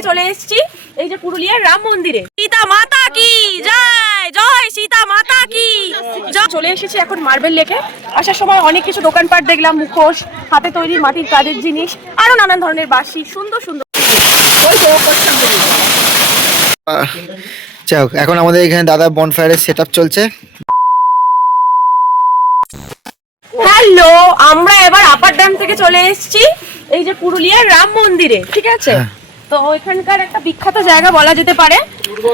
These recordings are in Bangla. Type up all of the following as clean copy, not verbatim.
থেকে চলে এসেছি এই যে পুরুলিয়ার রাম মন্দিরে। সীতা মাতা কি জয়, জয় সীতা মাতা কি জয়। চলে এসেছি এখন মার্বেল লেকে। আসার সময় অনেক কিছু দোকানপাট দেখলাম, মুখোশ, হাতে তৈরি মাটির কাজের জিনিস, আরো নানান ধরনের বাঁশি, সুন্দর সুন্দর। যাই হোক, এখন আমাদের এখানে দাদা বনফায়ারের সেট আপ চলছে। হ্যালো, আমরা এবার আপার ড্যাম থেকে চলে এসেছি এই যে পুরুলিয়ার রাম মন্দিরে, ঠিক আছে? তো এখানকার একটা বিখ্যাত জায়গা বলা যেতে পারে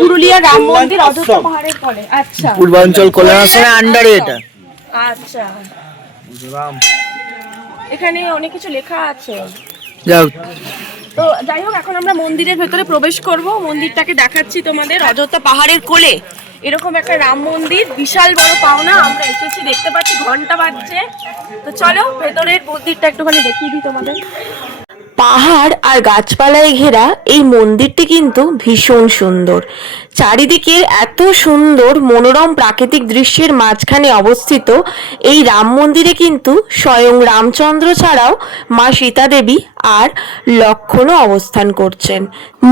পুরুলিয়ার রাম মন্দির, অযোধ্যা পাহাড়ের কোলে। আচ্ছা, পূর্বাঞ্চল কল্যাণ আশ্রমের আন্ডারে এটা। আচ্ছা, এখানে অনেক কিছু লেখা আছে। যাই তো যাই হোক, এখন আমরা মন্দিরের ভেতরে প্রবেশ করব। মন্দিরটাকে দেখাচ্ছি তোমাদের। অযোধ্যা পাহাড়ের কোলে এরকম একটা রাম মন্দির, বিশাল বড় পাওনা। আমরা এসেছি, দেখতে পাচ্ছি ঘন্টা বাজছে। তো চলো ভেতরের মন্দিরটা একটুখানি দেখিয়ে দিই তোমাদের। পাহাড় আর গাছপালায় ঘেরা এই মন্দিরটি কিন্তু ভীষণ সুন্দর। চারিদিকের এত সুন্দর মনোরম প্রাকৃতিক দৃশ্যের মাঝখানে অবস্থিত এই রাম মন্দিরে কিন্তু স্বয়ং রামচন্দ্র ছাড়াও মা সীতা দেবী আর লক্ষ্মণও অবস্থান করছেন।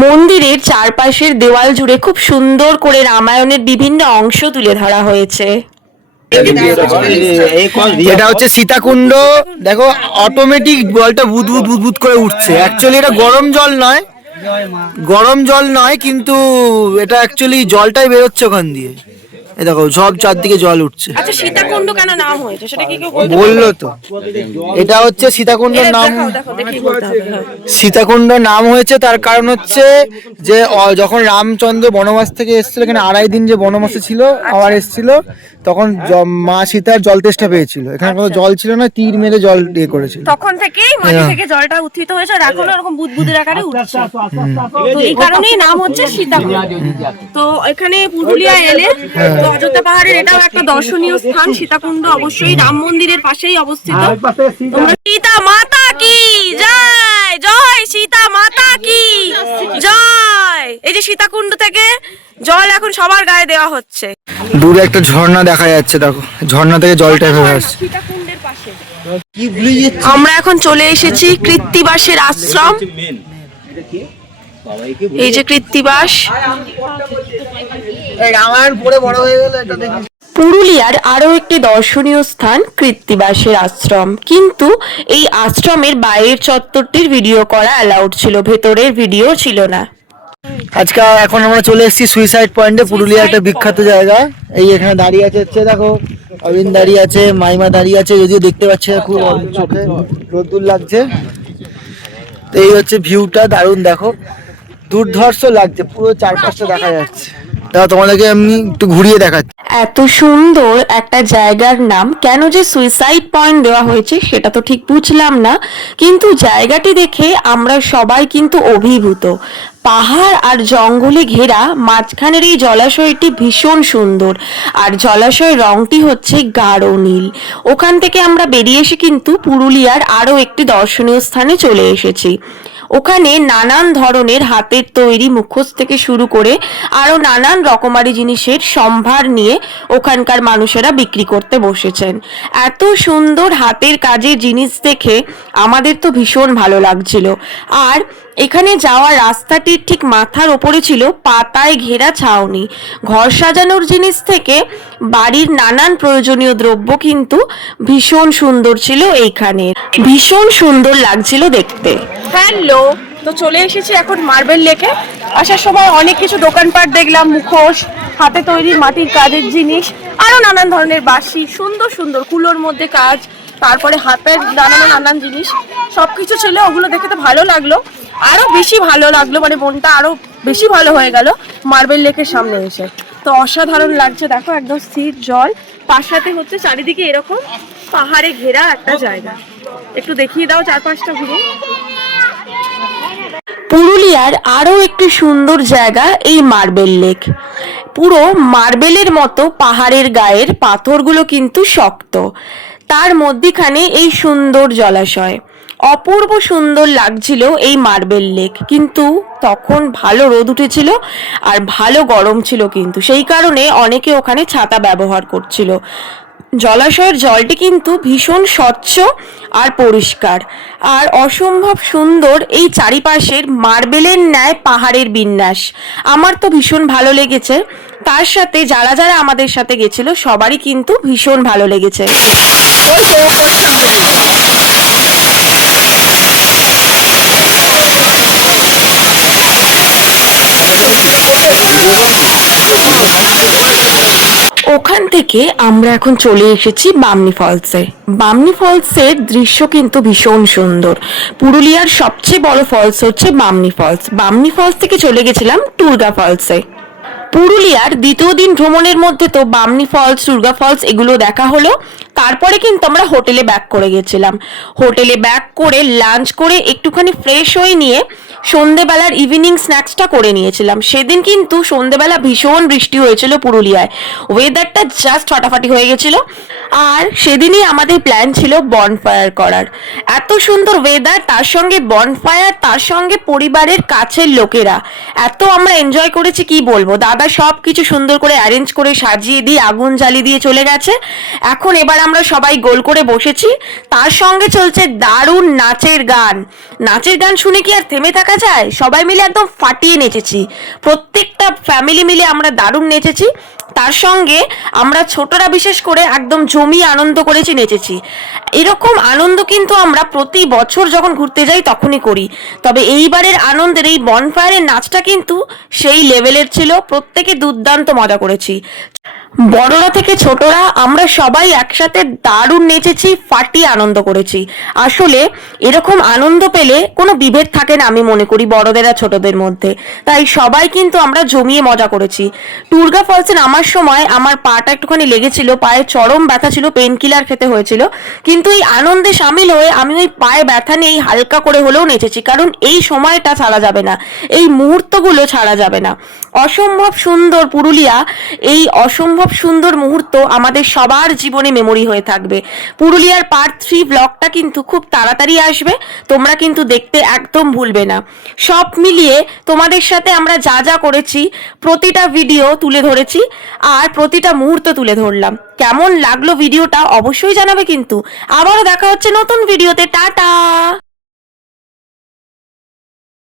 মন্দিরের চারপাশের দেওয়াল জুড়ে খুব সুন্দর করে রামায়ণের বিভিন্ন অংশ তুলে ধরা হয়েছে। এটা হচ্ছে সীতাকুণ্ড। দেখো অটোমেটিক জলটা বুদ বুদ বুদ বুদ করে উঠছে। অ্যাকচুয়ালি এটা গরম জল নয়, কিন্তু এটা অ্যাকচুয়ালি জলটাই বেরোচ্ছে ওখান দিয়ে। এই দেখো সব চারদিকে জল উঠছে। আচ্ছা, সীতাকুণ্ড কেন নাম হয়েছে সেটা কি কেউ বললো? তো এটা হচ্ছে সীতাকুণ্ডের নাম। সীতাকুণ্ড নাম হয়েছে তার কারণ হচ্ছে যে যখন রামচন্দ্র বনবাস থেকে এসেছিল, এখানে 2.5 দিন যে বনবাসে ছিল, আবার এসেছিল, তখন মা সীতার জল তেষ্টা পেয়েছিল। এখানে কোনো জল ছিল না, তীর মেরে জল দিয়ে করেছিল। তখন থেকেই মাটি থেকে জলটা উত্থিত হয়েছে, আর এখন এরকম বুদবুদের আকারে উঠছে। তো এই কারণেই নাম হচ্ছে সীতাকুণ্ড। তো এখানে পুরুলিয়া এলে তো অযোধ্যা পাহাড়ের এটাও একটা দর্শনীয় স্থান। সীতাকুণ্ড অবশ্যই রাম মন্দিরের পাশেই অবস্থিত। তোমরা সীতা মাতা কি জয়, জয় সীতা মাতা কি জয়। এই যে সীতাকুণ্ড থেকে জল এখন সবার গায়ে দেওয়া হচ্ছে। দূরে একটা ঝর্ণা দেখা যাচ্ছে, দেখো ঝর্ণা থেকে জলটা ভেসে আসছে। সীতাকুণ্ডের পাশে আমরা এখন চলে এসেছি কৃত্তিবাসের আশ্রম। এই যে কৃত্তিবাস, পুরুলিয়ার আরো একটি দর্শনীয় স্থান কৃত্তিবাসের আশ্রম। কিন্তু এই আশ্রমের বাইরের চত্বরটির ভিডিও করা অ্যালাউড ছিল, ভেতরের ভিডিও ছিল না। আজকে এখন আমরা চলে এসেছি সুইসাইড পয়েন্টে, পুরুলিয়া একটা বিখ্যাত জায়গা। এই এখানে দাঁড়িয়ে আছে হচ্ছে, দেখো অবিন দাঁড়িয়ে আছে, মাইমা দাঁড়িয়ে আছে, যদিও দেখতে পাচ্ছে খুব চোখে রোদ্দুর লাগছে। তো এই হচ্ছে ভিউটা, দারুণ, দেখো দুর্ধর্ষ লাগছে, পুরো চারপাশটা দেখা যাচ্ছে। দাদা তোমাদেরকে আমি একটু ঘুরিয়ে দেখাচ্ছি। এত সুন্দর একটা জায়গার নাম কেন যে সুইসাইড পয়েন্ট দেওয়া হয়েছে সেটা তো ঠিক বুঝলাম না, কিন্তু জায়গাটি দেখে আমরা সবাই কিন্তু অভিভূত। পাহাড় আর জঙ্গলে ঘেরা মাঝখানের এই জলাশয়টি ভীষণ সুন্দর, আর জলাশয়ের রংটি হচ্ছে গাঢ় নীল। ওখান থেকে আমরা বেরিয়ে এসে কিন্তু পুরুলিয়ার আরও একটি দর্শনীয় স্থানে চলে এসেছি। ওখানে নানান ধরনের হাতের তৈরি মুখোশ থেকে শুরু করে আরো নানান রকমারি জিনিসের সম্ভার নিয়ে ওখানকার মানুষেরা বিক্রি করতে বসেছেন। এত সুন্দর হাতের কাজের জিনিস দেখে আমাদের তো ভীষণ ভালো লাগছিল। আর এখানে যাওয়ার রাস্তাটির ঠিক মাথার ওপরে ছিল পাতায় ঘেরা ছাউনি। ঘর সাজানোর জিনিস থেকে বাড়ির নানান প্রয়োজনীয় দ্রব্য কিন্তু ভীষণ সুন্দর ছিল এইখানে, ভীষণ সুন্দর লাগছিল দেখতে। হ্যালো, তো চলে এসেছি এখন মার্বেল লেকে। আসার সময় অনেক কিছু দোকানপাট দেখলাম, মুখোশ, হাতে তৈরি মাটির কাজের জিনিস, আরো নানান ধরনের বাঁশি, সুন্দর সুন্দর কুলোর মধ্যে কাজ, তারপরে হাতের নানান জিনিস সবকিছু ছিল। ওগুলো দেখে তো ভালো লাগলো, আরো বেশি ভালো লাগলো, মানে মনটা আরো বেশি ভালো হয়ে গেল মার্বেল লেকের সামনে এসে। তো অসাধারণ লাগছে, দেখো একদম স্থির জল, পাশাতে হচ্ছে চারিদিকে এরকম পাহাড়ে ঘেরা একটা জায়গা। একটু দেখিয়ে দাও চারপাশটা ঘুরে। পুরুলিয়ার আরো একটি সুন্দর জায়গা এই মার্বেল লেক। পুরো মার্বেলের মতো পাহাড়ের গায়ের পাথরগুলো কিন্তু শক্ত, তার মধ্যখানে এই সুন্দর জলাশয়। অপূর্ব সুন্দর লাগছিল এই মার্বেল লেক, কিন্তু তখন ভালো রোদ উঠেছিল আর ভালো গরম ছিল, কিন্তু সেই কারণে অনেকে ওখানে ছাতা ব্যবহার করছিল। জলাশয়ের জলটি কিন্তু ভীষণ স্বচ্ছ আর পরিষ্কার, আর অসম্ভব সুন্দর এই চারিপাশের মার্বেলের ন্যায় পাহাড়ের বিন্যাস। আমার তো ভীষণ ভালো লেগেছে, তার সাথে যারা যারা আমাদের সাথে গেছিল সবারই কিন্তু ভীষণ ভালো লেগেছে। ওখান থেকে আমরা এখন চলে এসেছি বামনি ফলসে। বামনি ফলসের দৃশ্য কিন্তু ভীষণ সুন্দর। পুরুলিয়ার সবচেয়ে বড় ফলস হচ্ছে বামনি ফলস। বামনি ফলস থেকে চলে গেছিলাম টুরগা ফলসে। পুরুলিয়ার দ্বিতীয় দিন ভ্রমণের মধ্যে তো বামনি ফলস, টুরগা ফলস এগুলো দেখা হলো। তারপরে কিন্তু আমরা হোটেলে ব্যাক করে গেছিলাম। হোটেলে ব্যাক করে লাঞ্চ করে একটুখানি ফ্রেশ হয়ে নিয়ে সন্ধেবেলার ইভিনিং স্ন্যাক্সটা করে নিয়েছিলাম। সেদিন কিন্তু সন্ধেবেলা ভীষণ বৃষ্টি হয়েছিল পুরুলিয়ায়, ওয়েদারটা জাস্ট ফাটাফাটি হয়ে গেছিল। আর সেদিনই আমাদের প্ল্যান ছিল বনফায়ার করার। এত সুন্দর ওয়েদার, তার সঙ্গে বনফায়ার, তার সঙ্গে পরিবারের কাছের লোকেরা, এত আমরা এনজয় করেছি কি বলবো। দাদা সব কিছু সুন্দর করে অ্যারেঞ্জ করে সাজিয়ে দিয়ে আগুন জ্বালিয়ে দিয়ে চলে গেছে। এখন এবার আমরা সবাই গোল করে বসেছি, তার সঙ্গে চলছে দারুণ নাচের গান। নাচের গান শুনে কি আর থেমে থাকা যায়? সবাই মিলে একদম ফাটিয়ে নেচেছি, প্রত্যেকটা ফ্যামিলি মিলে আমরা দারুণ নেচেছি। তার সঙ্গে আমরা ছোটরা বিশেষ করে একদম জমিয়ে আনন্দ করেছি, নেচেছি। এরকম আনন্দ কিন্তু আমরা প্রতি বছর যখন ঘুরতে যাই তখনই করি, তবে এইবারের আনন্দের এই বনফায়ারের নাচটা কিন্তু সেই লেভেলের ছিল। প্রত্যেকে দুর্দান্ত মজা করেছি, বড়রা থেকে ছোটরা আমরা সবাই একসাথে দারুণ নেচেছি, ফাটিয়ে আনন্দ করেছি। আসলে এরকম আনন্দ পেলে কোনো বিভেদ থাকে না আমি মনে করি বড়দের আর ছোটদের মধ্যে, তাই সবাই কিন্তু আমরা জমিয়ে মজা করেছি। টুরগা ফলসে নামার সময় আমার পাটা একটুখানি লেগেছিল, পায়ে চরম ব্যথা ছিল, পেন কিলার খেতে হয়েছিল, কিন্তু এই আনন্দে সামিল হয়ে আমি ওই পায়ে ব্যথা নিয়ে হালকা করে হলেও নেচেছি, কারণ এই সময়টা ছাড়া যাবে না, এই মুহূর্তগুলো ছাড়া যাবে না। অসম্ভব সুন্দর পুরুলিয়া, এই অসম্ভব সুন্দর মুহূর্ত আমাদের সবার জীবনে মেমোরি হয়ে থাকবে। পুরুলিয়ার পার্ট 3 ব্লগটা কিন্তু খুব তাড়াতাড়ি আসবে, তোমরা কিন্তু দেখতে একদম ভুলবে না। সব মিলিয়ে তোমাদের সাথে আমরা যা যা করেছি প্রতিটা ভিডিও তুলে ধরেছি আর প্রতিটা মুহূর্ত তুলে ধরলাম। কেমন লাগলো ভিডিওটা অবশ্যই জানাবে কিন্তু। আবারও দেখা হচ্ছে নতুন ভিডিওতে। টাটা।